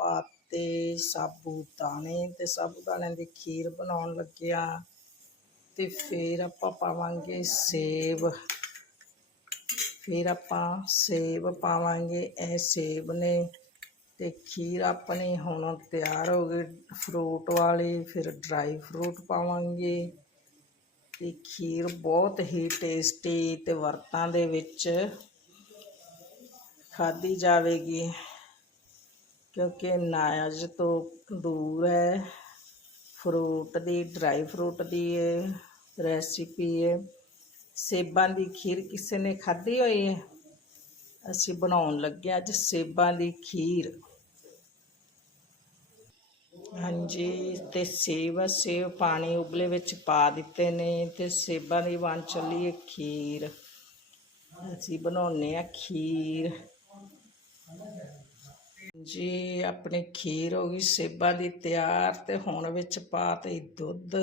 ਪਾਤੇ ਸਾਬੂਦਾਣੇ ਤੇ ਸਾਬੂਦਾਣੇ ਦੀ ਖੀਰ ਬਣਾਉਣ ਲੱਗਿਆ ਤੇ ਫਿਰ ਆਪਾਂ ਪਾਵਾਂਗੇ ਸੇਬ। ਫਿਰ ਆਪਾਂ ਸੇਬ ਪਾਵਾਂਗੇ, ਇਹ ਸੇਬ ਨੇ ਤੇ ਖੀਰ ਆਪਣੀ ਹੁਣ ਤਿਆਰ ਹੋ ਗਈ ਫਰੂਟ ਵਾਲੀ, ਫਿਰ ਡਰਾਈ ਫਰੂਟ ਪਾਵਾਂਗੇ। ਤੇ ਖੀਰ ਬਹੁਤ ਹੀ ਟੇਸਟੀ ਤੇ ਵਰਤਾਂ ਦੇ ਵਿੱਚ ਖਾਧੀ ਜਾਵੇਗੀ। ਕਿਉਂਕਿ ਨਾਜ ਤੋਂ ਦੂਰ ਹੈ। ਫਰੂਟ ਦੀ, ਡਰਾਈ ਫਰੂਟ ਦੀ ਇਹ ਰੈਸਿਪੀ ਹੈ। ਸੇਬਾਂ ਦੀ ਖੀਰ ਕਿਸੇ ਨੇ ਖਾਧੀ ਹੋਈ ਹੈ? ਅਸੀਂ ਬਣਾਉਣ ਲੱਗੇ ਅੱਜ ਸੇਬਾਂ ਦੀ ਖੀਰ। ਹਾਂਜੀ, ਤੇ ਸੇਬ ਸੇਬ ਪਾਣੀ ਉਬਲੇ ਵਿੱਚ ਪਾ ਦਿੱਤੇ ਨੇ ਤੇ ਸੇਬਾਂ ਦੀ ਬਣ ਚੱਲੀ ਹੈ ਖੀਰ। ਅਸੀਂ ਬਣਾਉਨੇ ਆ ਖੀਰ। ਜੀ, ਆਪਣੀ ਖੀਰ ਹੋ ਗਈ, ਸੇਬਾਂ ਦੀ ਤਿਆਰ ਤੇ ਹੁਣ ਵਿੱਚ ਪਾਤੇ ਦੁੱਧ।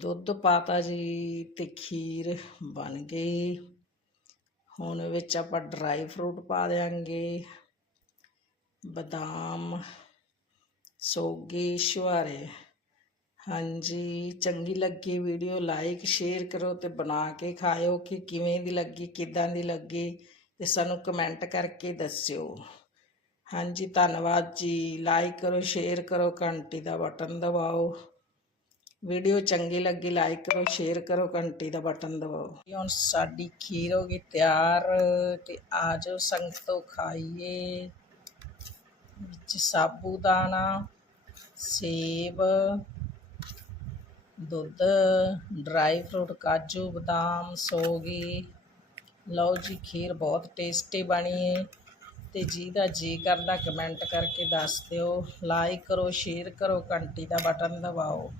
ਦੁੱਧ ਪਾਤਾ ਜੀ ਤੇ ਖੀਰ ਬਣ ਗਈ। ਹੁਣ ਵਿੱਚ ਆਪਾਂ ਡਰਾਈ ਫਰੂਟ ਪਾ ਦਿਆਂਗੇ। ਬਦਾਮ, ਸੋਗੀ, ਸ਼ੁਹਾਰੇ। ਹਾਂਜੀ, ਚੰਗੀ ਲੱਗੀ ਵੀਡੀਓ, ਲਾਈਕ, ਸ਼ੇਅਰ ਕਰੋ ਤੇ ਬਣਾ ਕੇ ਖਾਇਓ ਕਿ ਕਿਵੇਂ ਦੀ ਲੱਗੀ, ਕਿਦਾਂ ਦੀ ਲੱਗੀ ਤੇ ਸਾਨੂੰ ਕਮੈਂਟ ਕਰਕੇ ਦੱਸਿਓ। ਹਾਂਜੀ, ਧੰਨਵਾਦ ਜੀ। ਲਾਈਕ ਕਰੋ ਸ਼ੇਅਰ ਕਰੋ, ਘੰਟੀ ਦਾ ਬਟਨ ਦਬਾਓ। ਵੀਡੀਓ ਚੰਗੀ ਲੱਗੀ ਲਾਈਕ ਕਰੋ ਸ਼ੇਅਰ ਕਰੋ, ਘੰਟੀ ਦਾ ਬਟਨ ਦਬਾਓ। ਹੁਣ ਸਾਡੀ ਖੀਰ ਹੋ ਗਈ ਤਿਆਰ ਤੇ ਆਜੋ ਸੰਗਤੋ ਖਾਈਏ। ਵਿੱਚ ਸਾਬੂ ਦਾਣਾ, ਸੇਬ, ਦੁੱਧ ਡਰਾਈ ਫਰੂਟ ਕਾਜੂ, ਬਦਾਮ, ਸੋਗੀ। ਲਓ ਜੀ, ਖੀਰ ਬਹੁਤ ਟੇਸਟੀ ਬਣੀ ਹੈ ਤੇ ਜਿਹਦਾ ਜੀ ਕਰਦਾ, ਕਮੈਂਟ ਕਰਕੇ ਦੱਸ ਦਿਓ। ਲਾਈਕ ਕਰੋ, ਸ਼ੇਅਰ ਕਰੋ, ਘੰਟੀ ਦਾ ਬਟਨ ਦਬਾਓ।